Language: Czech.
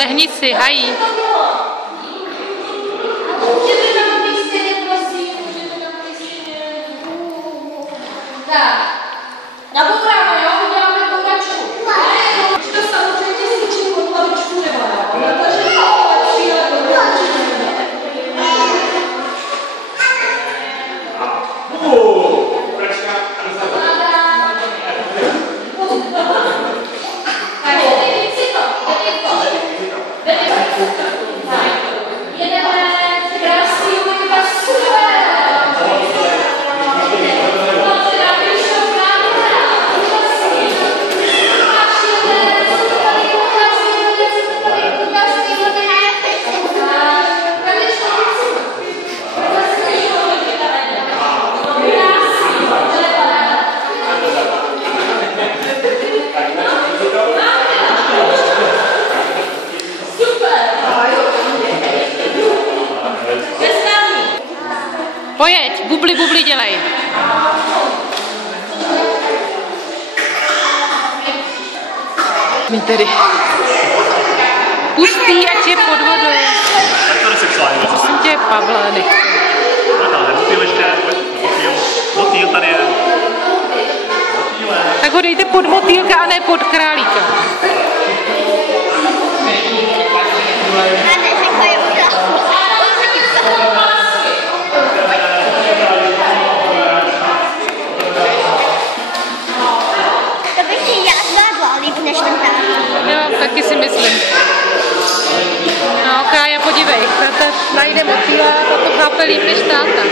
Lehni si, hají. Nabouráme, jo? Uděláme bouračku. To samozřejmě si čím pod hlavičku nemá. Protože Pojeď, bubli, bubli dělej. My tedy. Pustý, ať je pod vodou. Tak to nesexuálně. Prosím tě, Pavle, nechci. Motýl ještě, motýl tady je. Tak ho dejte pod motýlka a ne pod králíka. Jo, taky si myslím. No, Kája, podívej, najde motýla a to chápe líp než táta.